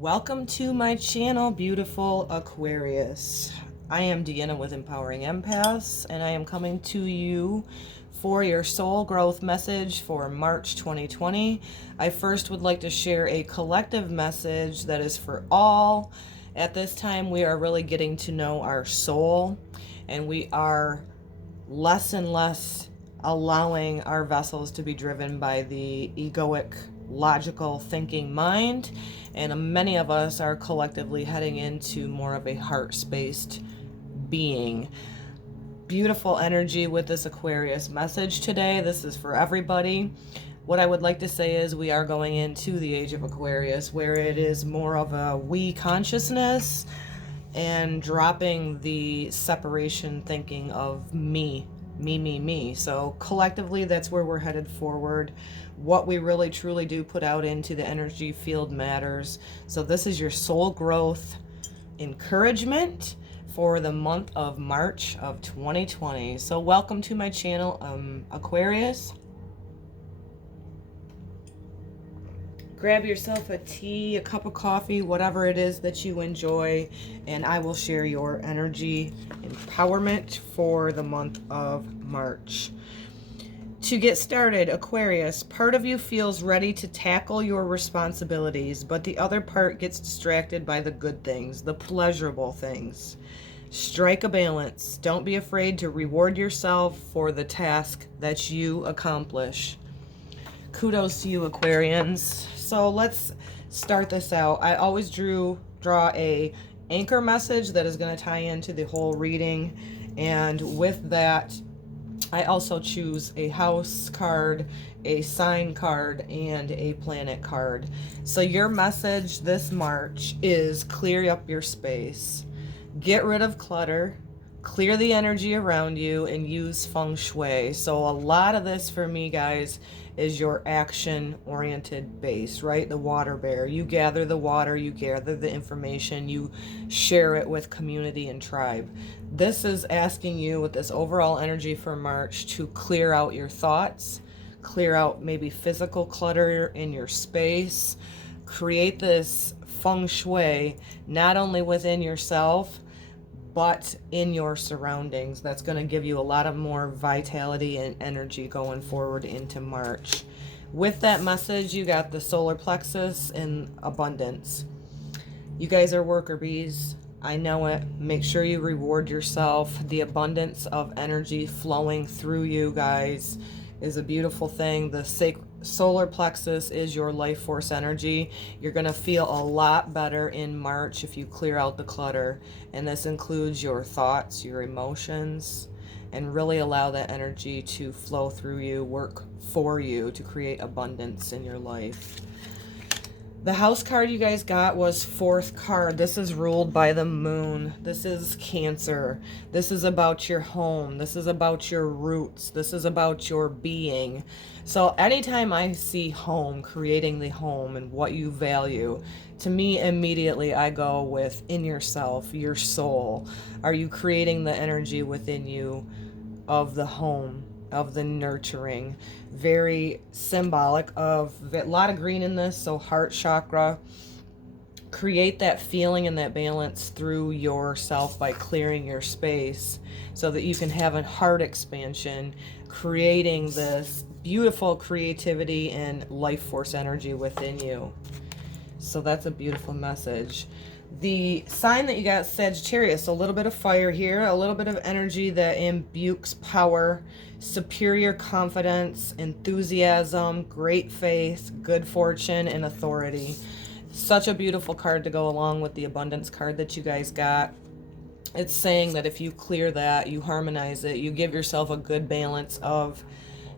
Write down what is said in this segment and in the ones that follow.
Welcome to my channel, beautiful Aquarius. I am Deanna with Empowering Empaths, and I am coming to you for your soul growth message for March 2020. I first would like to share a collective message that is for all. At this time, we are really getting to know our soul, and we are less and less allowing our vessels to be driven by the egoic, logical thinking mind, and many of us are collectively heading into more of a heart-spaced being. Beautiful energy with this Aquarius message today. This is for everybody. What I would like to say is we are going into the age of Aquarius, where it is more of a we consciousness and dropping the separation thinking of me. So collectively, that's where we're headed forward. What we really truly do put out into the energy field matters. So this is your soul growth encouragement for the month of March of 2020. So welcome to my channel, Aquarius. Grab yourself a tea, a cup of coffee, whatever it is that you enjoy, and I will share your energy empowerment for the month of March. To get started, Aquarius, part of you feels ready to tackle your responsibilities, but the other part gets distracted by the good things, the pleasurable things. Strike a balance. Don't be afraid to reward yourself for the task that you accomplish. Kudos to you, Aquarians. So let's start this out. I always draw a anchor message that is going to tie into the whole reading, and with that I also choose a house card, a sign card, and a planet card. So your message this March is clear up your space. Get rid of clutter. Clear the energy around you and use feng shui. So a lot of this for me, guys, is your action-oriented base, right? The water bear. You gather the water, you gather the information, you share it with community and tribe. This is asking you with this overall energy for March to clear out your thoughts, clear out maybe physical clutter in your space, create this feng shui not only within yourself, but in your surroundings. That's going to give you a lot of more vitality and energy going forward into March. With that message, you got the solar plexus and abundance. You guys are worker bees. I know it. Make sure you reward yourself. The abundance of energy flowing through you guys is a beautiful thing. The solar plexus is your life force energy. You're going to feel a lot better in March if you clear out the clutter. And this includes your thoughts, your emotions, and really allow that energy to flow through you, work for you to create abundance in your life. The house card you guys got was fourth card. This is ruled by the moon. This is Cancer. This is about your home. This is about your roots. This is about your being. So anytime I see home, creating the home and what you value, to me immediately I go with in yourself, your soul. Are you creating the energy within you of the home, of the nurturing? Very symbolic of a lot of green in this, so heart chakra. Create that feeling and that balance through yourself by clearing your space so that you can have a heart expansion, creating this beautiful creativity and life force energy within you. So that's a beautiful message. The sign that you got, Sagittarius, a little bit of fire here, a little bit of energy that imbues power, superior confidence, enthusiasm, great faith, good fortune, and authority. Such a beautiful card to go along with the abundance card that you guys got. It's saying that if you clear that, you harmonize it, you give yourself a good balance of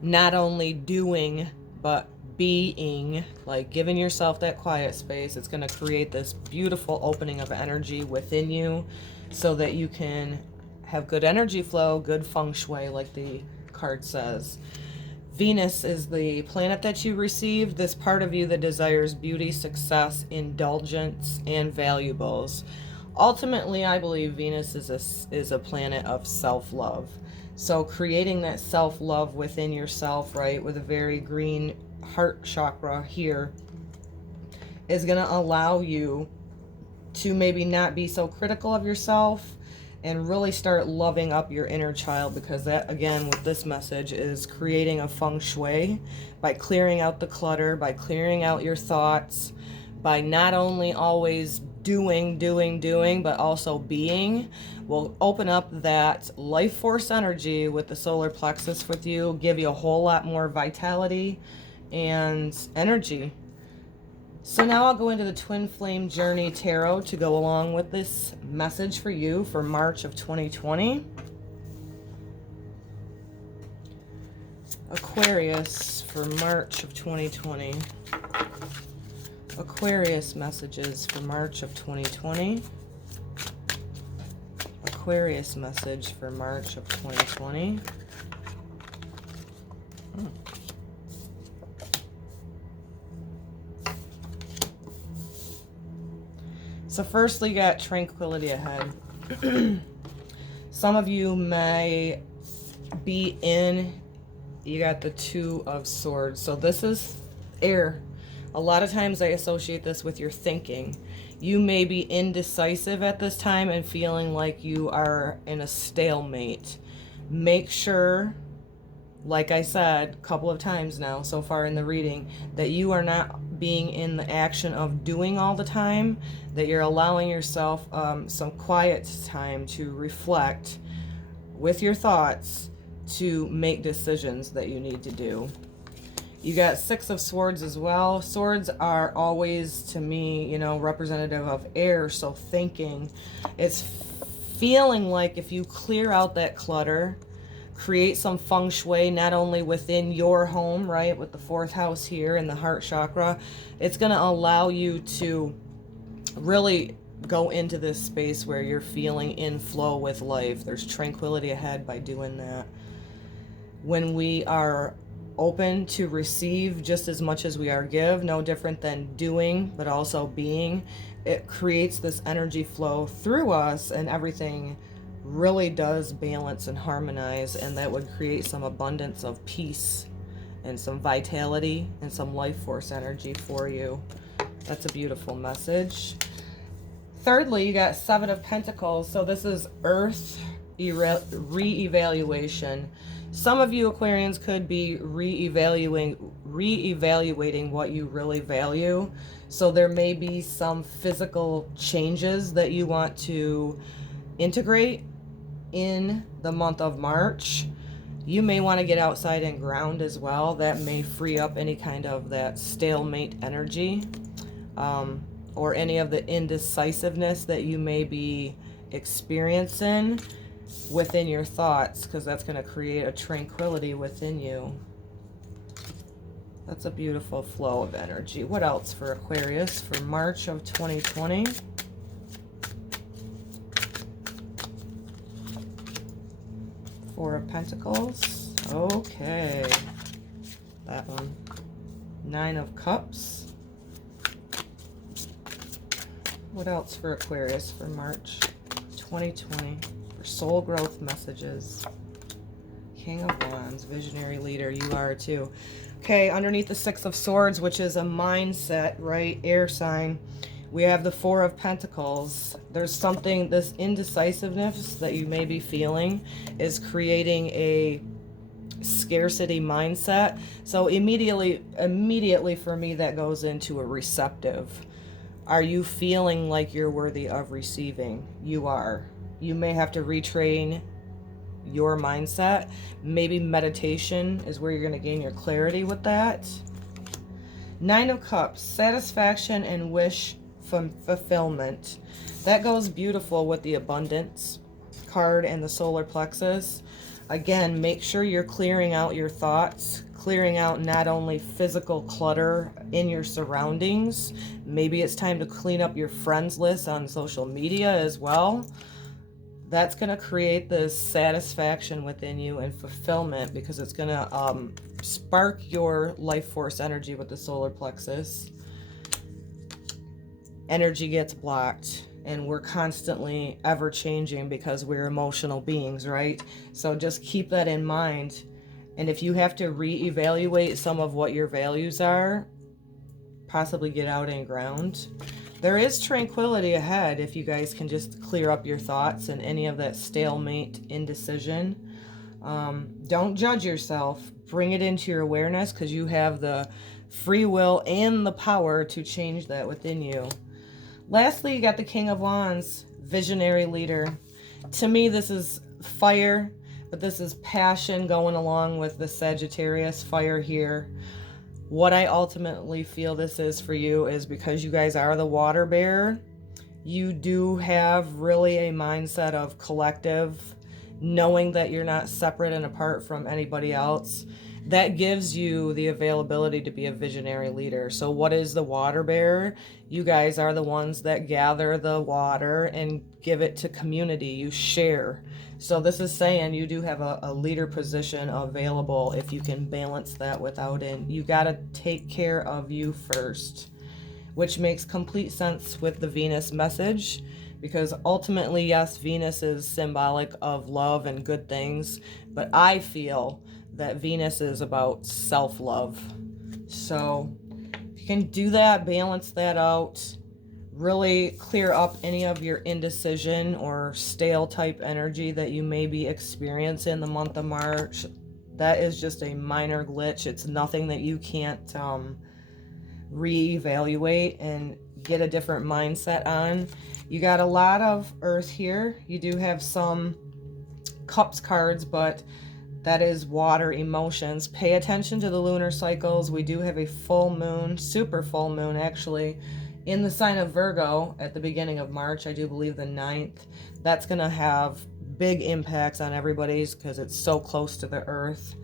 not only doing, but being, like giving yourself that quiet space. It's going to create this beautiful opening of energy within you so that you can have good energy flow, good feng shui, like the card says. Venus is the planet that you received, this part of you that desires beauty, success, indulgence, and valuables. Ultimately, I believe Venus is a planet of self-love. So creating that self-love within yourself, right, with a very green heart chakra here, is going to allow you to maybe not be so critical of yourself and really start loving up your inner child, because that, again, with this message, is creating a feng shui by clearing out the clutter, by clearing out your thoughts, by not only always doing, but also being. Will open up that life force energy with the solar plexus with you, give you a whole lot more vitality and energy. So now I'll go into the Twin Flame Journey Tarot to go along with this message for you for March of 2020. Aquarius for March of 2020. Aquarius messages for March of 2020. Aquarius message for March of 2020. So firstly, you got tranquility ahead. Some of you may be in, you got the Two of Swords. So this is air. A lot of times I associate this with your thinking. You may be indecisive at this time and feeling like you are in a stalemate. Make sure, like I said a couple of times now so far in the reading, that you are not being in the action of doing all the time, that you're allowing yourself some quiet time to reflect with your thoughts to make decisions that you need to do. You got Six of Swords as well. Swords are always, to me, you know, representative of air, so thinking. It's feeling like if you clear out that clutter, create some feng shui, not only within your home, right, with the fourth house here and the heart chakra, it's going to allow you to really go into this space where you're feeling in flow with life. There's tranquility ahead by doing that. When we are open to receive just as much as we are give, no different than doing, but also being, it creates this energy flow through us, and everything really does balance and harmonize, and that would create some abundance of peace and some vitality and some life force energy for you. That's a beautiful message. Thirdly, you got Seven of Pentacles. So this is Earth re-evaluation. Some of you Aquarians could be re-evaluating what you really value. So there may be some physical changes that you want to integrate in the month of March. You may want to get outside and ground as well. That may free up any kind of that stalemate energy, or any of the indecisiveness that you may be experiencing within your thoughts, because that's going to create a tranquility within you. That's a beautiful flow of energy. What else for Aquarius for March of 2020? Four of Pentacles. Okay. That one. Nine of Cups. What else for Aquarius for March 2020? For soul growth messages. King of Wands, visionary leader, you are too. Okay, underneath the Six of Swords, which is a mindset, right? Air sign. We have the Four of Pentacles. There's something, this indecisiveness that you may be feeling is creating a scarcity mindset. So immediately for me, that goes into a receptive. Are you feeling like you're worthy of receiving? You are. You may have to retrain your mindset. Maybe meditation is where you're going to gain your clarity with that. Nine of Cups, satisfaction and wish fulfillment. That goes beautiful with the abundance card and the solar plexus. Again, make sure you're clearing out your thoughts, clearing out not only physical clutter in your surroundings. Maybe it's time to clean up your friends list on social media as well. That's going to create this satisfaction within you and fulfillment, because it's going to spark your life force energy with the solar plexus. Energy gets blocked, and we're constantly ever changing because we're emotional beings, right? So just keep that in mind. And if you have to reevaluate some of what your values are, possibly get out and ground. There is tranquility ahead if you guys can just clear up your thoughts and any of that stalemate, indecision. Don't judge yourself. Bring it into your awareness, because you have the free will and the power to change that within you. Lastly, you got the King of Wands, visionary leader. To me, this is fire, but this is passion going along with the Sagittarius fire here. What I ultimately feel this is for you is because you guys are the water bearer, you do have really a mindset of collective, knowing that you're not separate and apart from anybody else. That gives you the availability to be a visionary leader. So what is the water bearer? You guys are the ones that gather the water and give it to community. You share. So this is saying you do have a leader position available if you can balance that without it. You got to take care of you first, which makes complete sense with the Venus message, because ultimately, yes, Venus is symbolic of love and good things, but I feel that Venus is about self-love. So if you can do that, balance that out, really clear up any of your indecision or stale type energy that you may be experiencing in the month of March. That is just a minor glitch. It's nothing that you can't reevaluate and get a different mindset on. You got a lot of earth here. You do have some cups cards, but that is water emotions. Pay attention to the lunar cycles. We do have a full moon, super full moon actually, in the sign of Virgo at the beginning of March. I do believe the 9th. That's going to have big impacts on everybody's because it's so close to the earth.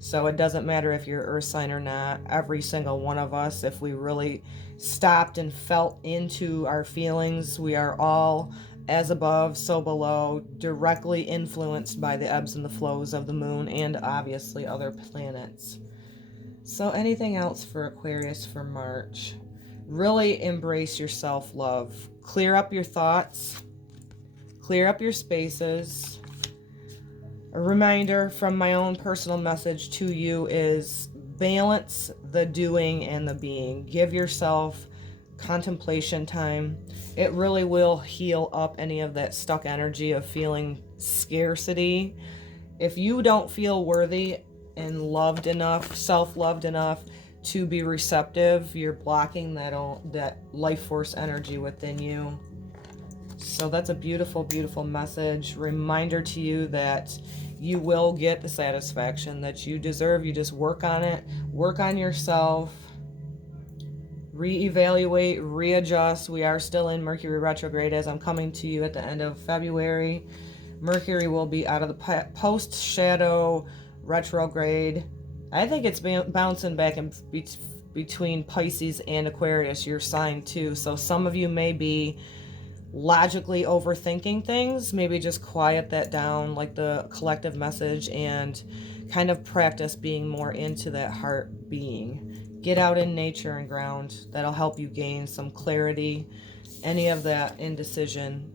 So it doesn't matter if you're earth sign or not. Every single one of us, if we really stopped and felt into our feelings, we are all as above, so below, directly influenced by the ebbs and the flows of the moon and obviously other planets. So anything else for Aquarius for March? Really embrace your self-love. Clear up your thoughts. Clear up your spaces. A reminder from my own personal message to you is balance the doing and the being. Give yourself contemplation time. It really will heal up any of that stuck energy of feeling scarcity. If you don't feel worthy and loved enough, self-loved enough to be receptive, you're blocking that life force energy within you. So that's a beautiful, beautiful message. Reminder to you that you will get the satisfaction that you deserve. You just work on it. Work on yourself. Reevaluate, readjust. We are still in Mercury retrograde as I'm coming to you at the end of February. Mercury will be out of the post-shadow retrograde. I think it's bouncing back in between Pisces and Aquarius, your sign too. So some of you may be logically overthinking things. Maybe just quiet that down, like the collective message, and kind of practice being more into that heart being. Get out in nature and ground. That'll help you gain some clarity. Any of that indecision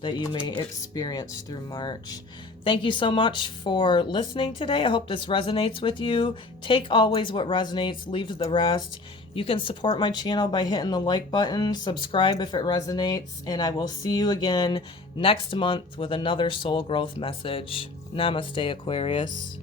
that you may experience through March. Thank you so much for listening today. I hope this resonates with you. Take always what resonates, leave the rest. You can support my channel by hitting the like button, subscribe if it resonates, and I will see you again next month with another soul growth message. Namaste, Aquarius.